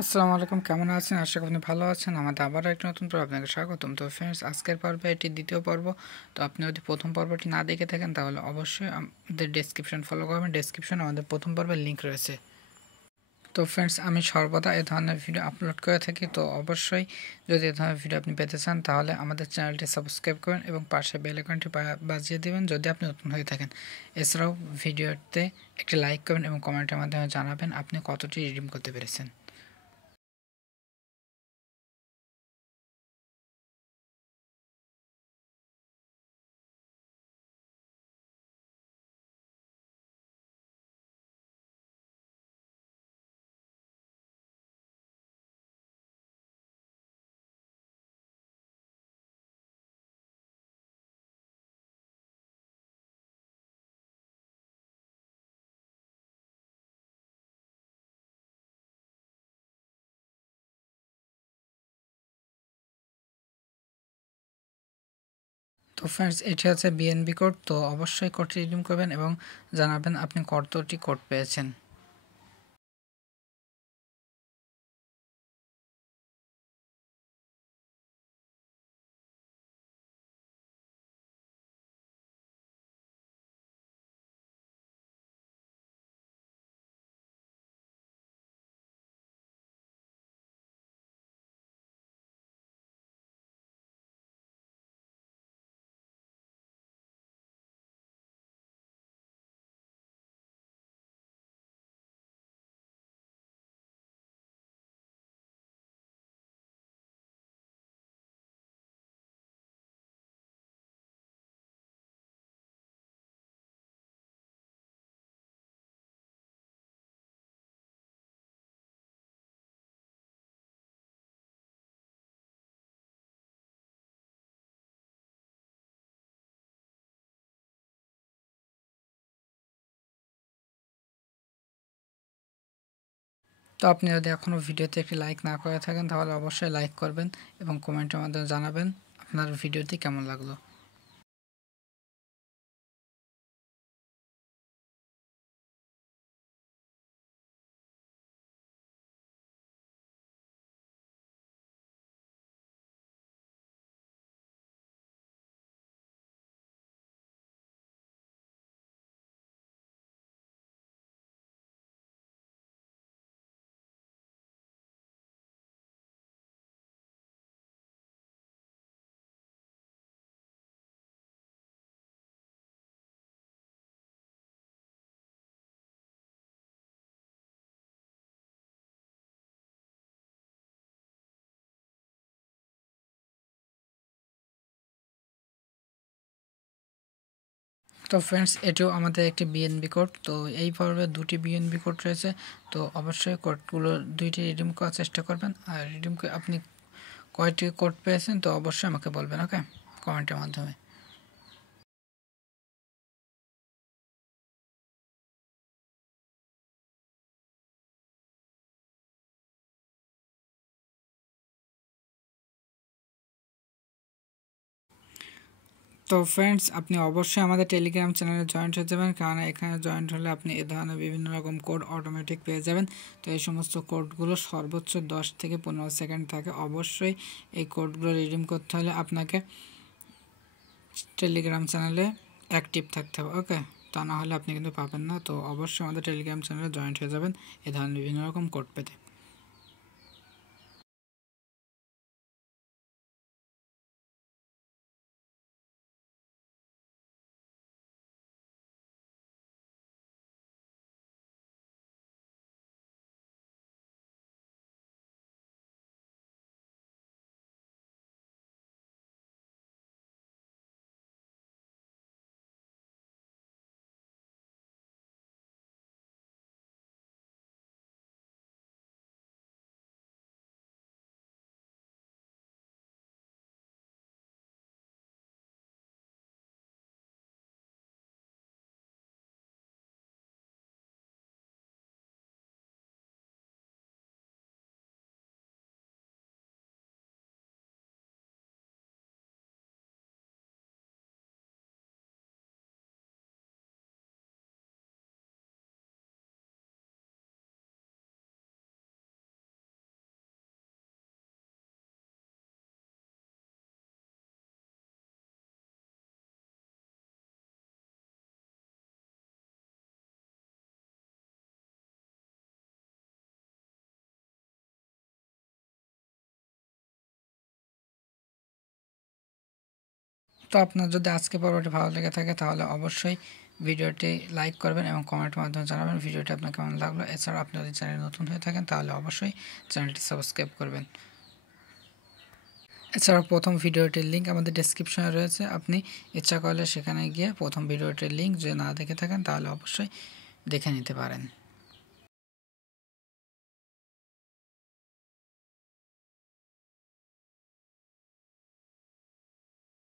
আসসালামু আলাইকুম, কেমন আছেন? আশা করি আপনি ভালো আছেন। আমাদের আবারও একটা নতুন পর্বে আপনাকে স্বাগতম। তো ফ্রেন্ডস, আজকের পর্বে এটি দ্বিতীয় পর্ব। তো আপনি যদি প্রথম পর্বটি না দেখে থাকেন তাহলে অবশ্যই আমাদের ডেসক্রিপশন ফলো করবেন। ডেসক্রিপশনে আমাদের প্রথম পর্বের লিঙ্ক রয়েছে। তো ফ্রেন্ডস, আমি সর্বদা এ ধরনের ভিডিও আপলোড করে থাকি। তো অবশ্যই যদি এ ধরনের ভিডিও আপনি পেতে চান তাহলে আমাদের চ্যানেলটি সাবস্ক্রাইব করবেন এবং পাশে বেল আইকনটি বাজিয়ে দেবেন যদি আপনি নতুন হয়ে থাকেন। এছাড়াও ভিডিওতে একটি লাইক করবেন এবং কমেন্টের মাধ্যমে জানাবেন আপনি কতটি রিডিম করতে পেরেছেন। তো ফ্রেন্ডস, এটি হচ্ছে বিএনবি কোড। তো অবশ্যই কোডটি রিডিম করবেন এবং জানাবেন আপনি কতটি কোড পেয়েছেন। তো আপনি যদি এখনও ভিডিওতে একটি লাইক না করে থাকেন তাহলে অবশ্যই লাইক করবেন এবং কমেন্টের মাধ্যমে জানাবেন আপনার ভিডিওটি কেমন লাগলো। তো ফ্রেন্ডস, এটিও আমাদের একটি বিএনবি কোড। তো এই পর্বে দুটি বিএনবি কোড রয়েছে। তো অবশ্যই কোডগুলো দুইটি রিডিম করার চেষ্টা করবেন। আর রিডিম করে আপনি কয়টি কোড পেয়েছেন তো অবশ্যই আমাকে বলবেন, ওকে, কমেন্টের মাধ্যমে। তো ফ্রেন্ডস, আপনি অবশ্যই আমাদের টেলিগ্রাম চ্যানেলে জয়েন্ট হয়ে যাবেন, কারণ এখানে জয়েন্ট হলে আপনি এ ধরনের বিভিন্ন রকম কোড অটোমেটিক পেয়ে যাবেন। তো এই সমস্ত কোডগুলো সর্বোচ্চ 10 থেকে 15 সেকেন্ড থাকে। অবশ্যই এই কোডগুলো রিডিম করতে হলে আপনাকে টেলিগ্রাম চ্যানেলে অ্যাক্টিভ থাকতে হবে, ওকে। তা না হলে আপনি কিন্তু পাবেন না। তো অবশ্যই আমাদের টেলিগ্রাম চ্যানেলে জয়েন্ট হয়ে যাবেন এ ধরনের বিভিন্ন রকম কোড পেতে। তো আপনার যদি আজকে পর্বটি ভালো লেগে থাকে তাহলে অবশ্যই ভিডিওটি লাইক করবেন এবং কমেন্টের মাধ্যমে জানাবেন ভিডিওটি আপনার কেমন লাগলো। এছাড়াও আপনি যদি চ্যানেল নতুন হয়ে থাকেন তাহলে অবশ্যই চ্যানেলটি সাবস্ক্রাইব করবেন। এছাড়াও প্রথম ভিডিওটির লিঙ্ক আমাদের ডেসক্রিপশনে রয়েছে, আপনি ইচ্ছা করলে সেখানে গিয়ে প্রথম ভিডিওটির লিঙ্ক যদি না দেখে থাকেন তাহলে অবশ্যই দেখে নিতে পারেন।